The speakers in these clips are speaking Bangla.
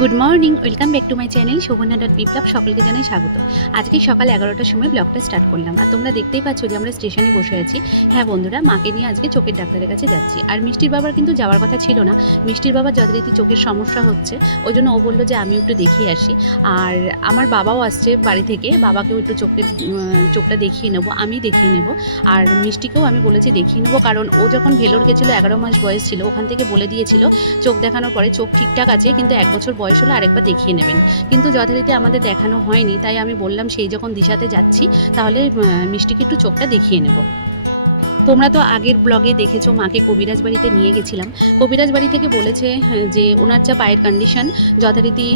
Good morning welcome back to my channel Shobhana dot Biplob সকলকে জানাই স্বাগত। আজকে সকাল এগারোটার সময় ব্লগটা স্টার্ট করলাম। আর তোমরা দেখতেই পাচ্ছ যে আমরা স্টেশনে বসে আছি। হ্যাঁ বন্ধুরা, মাকে নিয়ে আজকে চোখের ডাক্তারের কাছে যাচ্ছি। আর মিষ্টির বাবার কিন্তু যাওয়ার কথা ছিল না। মিষ্টির বাবার যথারীতি চোখের সমস্যা হচ্ছে। ওই জন্য ও বলল যে, আমি একটু দেখিয়ে আসি। আর আমার বাবাও আসছে বাড়ি থেকে। বাবাকেও একটু চোখের চোখটা দেখিয়ে নেব, আমি দেখিয়ে নেব। আর মিষ্টিকেও আমি বলেছি দেখিয়ে নেব, কারণ ও যখন ভেলোর গেছিল, এগারো মাস বয়স ছিল, ওখান থেকে বলে দিয়েছিল, চোখ দেখানোর পরে চোখ ঠিকঠাক আছে, কিন্তু এক বছর বয়স হলে আরেকবার দেখিয়ে নেবেন। কিন্তু যথারীতি আমাদের দেখানো হয়নি, তাই আমি বললাম সেই যখন দিশাতে যাচ্ছি, তাহলে মিষ্টিকে একটু চোখটা দেখিয়ে নেব। তোমরা তো আগের ব্লগে দেখেছ, মাকে কবিরাজ বাড়িতে নিয়ে গেছিলাম। কবিরাজ বাড়ি থেকে বলেছে যে ওনার যা পায়ের কন্ডিশন যথারীতি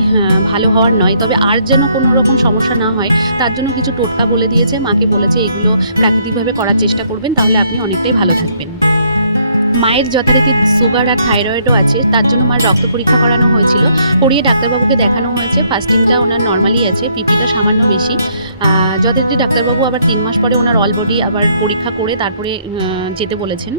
ভালো হওয়ার নয়। তবে আর যেন কোনো রকম সমস্যা না হয়, তার জন্য কিছু টোটকা বলে দিয়েছে। মাকে বলেছে, এগুলো প্রাকৃতিকভাবে করার চেষ্টা করবেন, তাহলে আপনি অনেকটাই ভালো থাকবেন। মায়ের যথারীতি সুগার আর থাইরয়েডও আছে, তার জন্য মার রক্ত পরীক্ষা করানো হয়েছিল। করিয়ে ডাক্তারবাবুকে দেখানো হয়েছে, ফাস্টিংটা ওনার নর্মালি আছে, পিপিটা সামান্য বেশি। যথারীতি ডাক্তারবাবু আবার তিন মাস পরে ওনার অল বডি আবার পরীক্ষা করে তারপরে যেতে বলেছেন।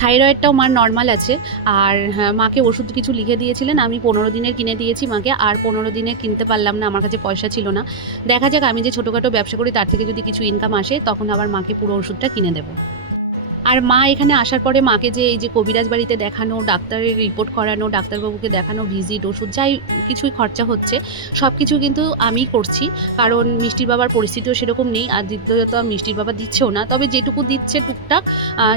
থাইরয়েডটাও মার নর্মাল আছে, আর মাকে ওষুধ কিছু লিখে দিয়েছিলেন, আমি পনেরো দিনের কিনে দিয়েছি মাকে, আর পনেরো দিনে কিনতে পারলাম না, আমার কাছে পয়সা ছিল না। দেখা যাক, আমি যে ছোটোখাটো ব্যবসা করি, তার থেকে যদি কিছু ইনকাম আসে, তখন আবার মাকে পুরো ওষুধটা কিনে দেবো। আর মা এখানে আসার পরে মাকে যে এই যে কবিরাজ বাড়িতে দেখানো, ডাক্তারের রিপোর্ট করানো, ডাক্তারবাবুকে দেখানো ভিজিট ওষুধ, যাই কিছুই খরচা হচ্ছে সব কিছু কিন্তু আমি করছি। কারণ মিষ্টির বাবার পরিস্থিতিও সেরকম নেই, আর দ্বিতীয়ত মিষ্টির বাবা দিচ্ছেও না। তবে যেটুকু দিচ্ছে টুকটাক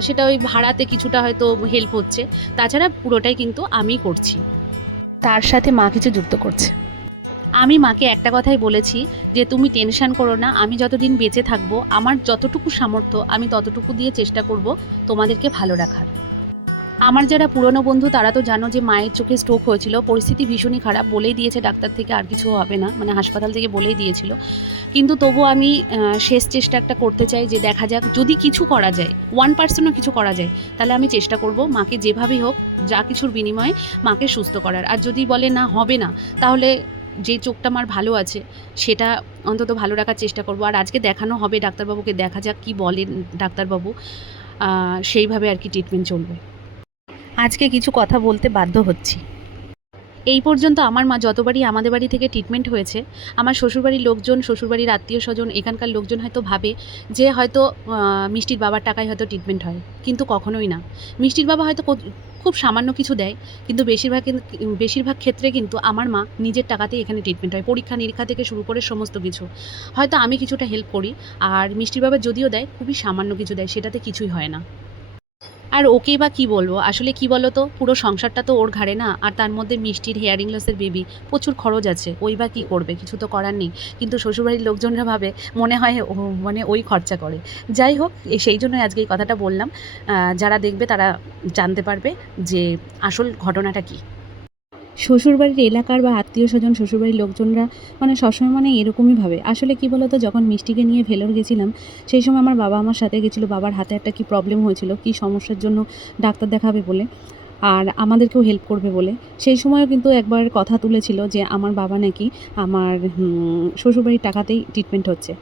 সেটা ওই ভাড়াতে কিছুটা হয়তো হেল্প হচ্ছে। তাছাড়া পুরোটাই কিন্তু আমি করছি। তার সাথে মা কিছু যুক্ত করছে। আমি মাকে একটা কথাই বলেছি যে, তুমি টেনশন করো না, আমি যতদিন বেঁচে থাকব, আমার যতটুকু সামর্থ্য, আমি ততটুকু দিয়ে চেষ্টা করব তোমাদেরকে ভালো রাখার। আমার যারা পুরনো বন্ধু, তারা তো জানো যে, মায়ের চোখে স্ট্রোক হয়েছিল। পরিস্থিতি ভীষণই খারাপ, বলেই দিয়েছে ডাক্তার থেকে, আর কিছু হবে না মানে হাসপাতাল থেকে বলেই দিয়েছিল। কিন্তু তবু আমি শেষ চেষ্টা একটা করতে চাই যে, দেখা যাক, যদি কিছু করা যায় ওয়ান পার্সেন্টও কিছু করা যায়, তাহলে আমি চেষ্টা করব মাকে যেভাবেই হোক, যা কিছুর বিনিময়ে মাকে সুস্থ করার। আর যদি বলে না, হবে না, তাহলে যে চোখটা আমার ভালো আছে, সেটা অন্তত ভালো রাখার চেষ্টা করব। আর আজকে দেখানো হবে ডাক্তারবাবুকে, দেখা যাক কী বলেন ডাক্তারবাবু। সেইভাবে আর কি ট্রিটমেন্ট চলবে। আজকে কিছু কথা বলতে বাধ্য হচ্ছি। এই পর্যন্ত আমার মা যতবারই আমাদের বাড়ি থেকে ট্রিটমেন্ট হয়েছে, আমার শ্বশুরবাড়ির লোকজন, শ্বশুরবাড়ির আত্মীয় স্বজন এখানকার লোকজন হয়তো ভাবে যে হয়তো মিষ্টির বাবার টাকায় হয়তো ট্রিটমেন্ট হয়, কিন্তু কখনোই না। মিষ্টির বাবা হয়তো খুব সামান্য কিছু দেয়, কিন্তু বেশিরভাগ বেশিরভাগ ক্ষেত্রে কিন্তু আমার মা নিজের টাকাতেই এখানে ট্রিটমেন্ট হয়, পরীক্ষা নিরীক্ষা থেকে শুরু করে সমস্ত কিছু। হয়তো আমি কিছুটা হেল্প করি, আর মিষ্টির বাবা যদিও দেয়, খুবই সামান্য কিছু দেয়, সেটাতে কিছুই হয় না। আর ওকেই বা কি বলব? আসলে কি বলো তো পুরো সংসারটা তো ওর ঘাড়ে না, আর তার মধ্যে মিষ্টির হেয়ারিং লসের বেবি প্রচুর খরচ আছে, ওই বা কী করবে? কিছু তো করার নেই। কিন্তু শ্বশুরবাড়ির লোকজনরা ভাবে, মনে হয় মানে ওই খরচা করে। যাই হোক সেই জন্যই আজকে এই কথাটা বললাম। যারা দেখবে তারা জানতে পারবে যে আসল ঘটনাটা কী। শ্বশুরবাড়ির এলাকার বা আত্মীয় স্বজন, শ্বশুরবাড়ির লোকজনরা মানে সবসময় মানে এরকমই ভাবে। আসলে কি বলতো, যখন মিষ্টিকে নিয়ে ভেলোর গেছিলাম, সেই সময় আমার বাবা আমার সাথে গেছিল, বাবার হাতে একটা কি প্রবলেম হয়েছিল, কি সমস্যার জন্য ডাক্তার দেখাবে বলে, আর আমাদেরকেও হেল্প করবে বলে, সেই সময়ও কিন্তু একবার কথা তুলেছিল যে আমার বাবা নাকি আমার শ্বশুরবাড়ির টাকাতেই ট্রিটমেন্ট হচ্ছে।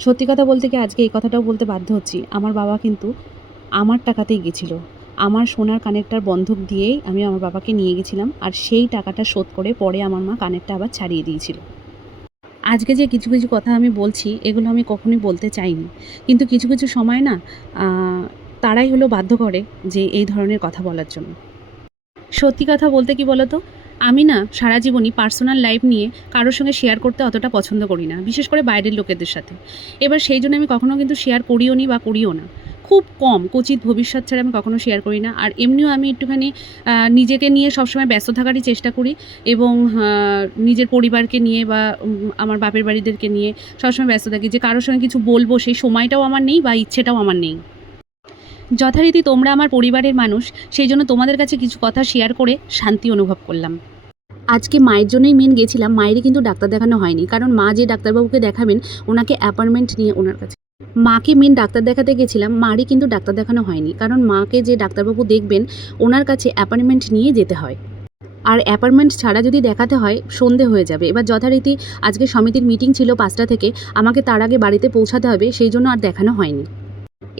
সত্যি কথা বলতে কি, আজকে এই কথাটাও বলতে বাধ্য হচ্ছি, আমার বাবা কিন্তু আমার টাকাতেই গেছিল। আমার সোনার কানেরটার বন্ধক দিয়েই আমি আমার বাবাকে নিয়ে গেছিলাম আর সেই টাকাটা শোধ করে পরে আমার মা কানেরটা আবার ছাড়িয়ে দিয়েছিল। আজকে যে কিছু কিছু কথা আমি বলছি, এগুলো আমি কখনোই বলতে চাইনি। কিন্তু কিছু কিছু সময় না তারাই হলো বাধ্য করে যে এই ধরনের কথা বলার জন্য। সত্যি কথা বলতে কি বলো তো আমি না সারা জীবনই পার্সোনাল লাইফ নিয়ে কারোর সঙ্গে শেয়ার করতে অতটা পছন্দ করি না, বিশেষ করে বাইরের লোকেদের সাথে। এবার সেই জন্য আমি কখনো কিন্তু শেয়ার করিও নি বা করিও না। খুব কম। কচিত ভবিষ্যৎ ছাড়া আমি কখনো শেয়ার করি না। আর এমনিও আমি একটুখানি নিজেকে নিয়ে সবসময় ব্যস্ত থাকারই চেষ্টা করি এবং নিজের পরিবারকে নিয়ে বা আমার বাপের বাড়িদেরকে নিয়ে সবসময় ব্যস্ত থাকি। যে কারোর সঙ্গে কিছু বলব সেই সময়টাও আমার নেই বা ইচ্ছেটাও আমার নেই। যথারীতি তোমরা আমার পরিবারের মানুষ, সেই জন্য তোমাদের কাছে কিছু কথা শেয়ার করে শান্তি অনুভব করলাম। আজকে মায়ের জন্যই মেন গেছিলাম। মায়েরই কিন্তু ডাক্তার দেখানো হয়নি। কারণ মা যে ডাক্তারবাবুকে দেখাবেন, ওনাকে অ্যাপয়েন্টমেন্ট নিয়ে ওনার কাছে মাকে মেন ডাক্তার দেখাতে গেছিলাম, মারই কিন্তু ডাক্তার দেখানো হয়নি। কারণ মাকে যে ডাক্তারবাবু দেখবেন, ওনার কাছে অ্যাপয়েন্টমেন্ট নিয়ে যেতে হয়। আর অ্যাপয়েন্টমেন্ট ছাড়া যদি দেখাতে হয়, সন্ধে হয়ে যাবে। এবার যথারীতি আজকে সমিতির মিটিং ছিল পাঁচটা থেকে, আমাকে তার আগে বাড়িতে পৌঁছাতে হবে, সেই জন্য আর দেখানো হয়নি।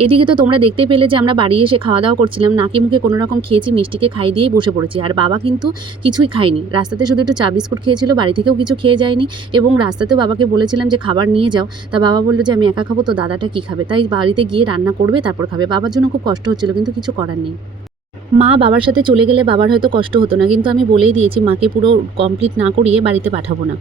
এদিকে তো তোমরা দেখতে পেলে যে আমরা বাড়ি এসে খাওয়া দাওয়া করছিলাম। নাকি মুখে কোনো রকম খেয়েছি, মিষ্টিকে খাই দিয়েই বসে পড়েছি। আর বাবা কিন্তু কিছুই খায়নি। রাস্তাতে শুধু একটু চা বিস্কুট খেয়েছিল, বাড়ি থেকেও কিছু খেয়ে যায়নি এবং রাস্তাতেও বাবাকে বলেছিলাম যে খাবার নিয়ে যাও। তা বাবা বলল যে, আমি একা খাব, তো দাদাটা কী খাবে? তাই বাড়িতে গিয়ে রান্না করবে, তারপর খাবে। বাবার জন্য খুব কষ্ট হচ্ছিল, কিন্তু কিছু করার নেই। মা বাবার সাথে চলে গেলে বাবার হয়তো কষ্ট হতো না। কিন্তু আমি বলেই দিয়েছি, মাকে পুরো কমপ্লিট না করিয়ে বাড়িতে পাঠাবো না।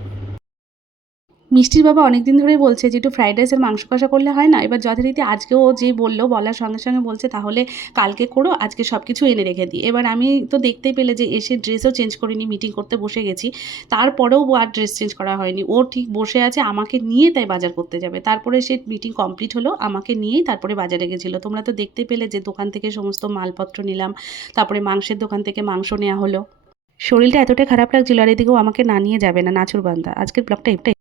মিষ্টির বাবা অনেক দিন ধরেই বলছে যে, একটু ফ্রাইড রাইসের মাংস কষা করলে হয় না? এবার যথারীতি আজকেও ও যে বলল, বলার সঙ্গে সঙ্গে বলছে, তাহলে কালকে করো, আজকে সব কিছু এনে রেখে দিই। এবার আমি তো দেখতেই পেলে যে, এসে ড্রেসও চেঞ্জ করিনি মিটিং করতে বসে গেছি। তারপরেও আর ড্রেস চেঞ্জ করা হয়নি। ও ঠিক বসে আছে, আমাকে নিয়ে তাই বাজার করতে যাবে। তারপরে সে মিটিং কমপ্লিট হলো, আমাকে নিয়েই তারপরে বাজারে গেছিল। তোমরা তো দেখতে পেলে যে, দোকান থেকে সমস্ত মালপত্র নিলাম, তারপরে মাংসের দোকান থেকে মাংস নেওয়া হলো। শরীরটা এতটাই খারাপ লাগছিল, আর এদিকেও আমাকে না নিয়ে যাবে না নাচুর বান্দা। আজকের ব্লগটা এটাই।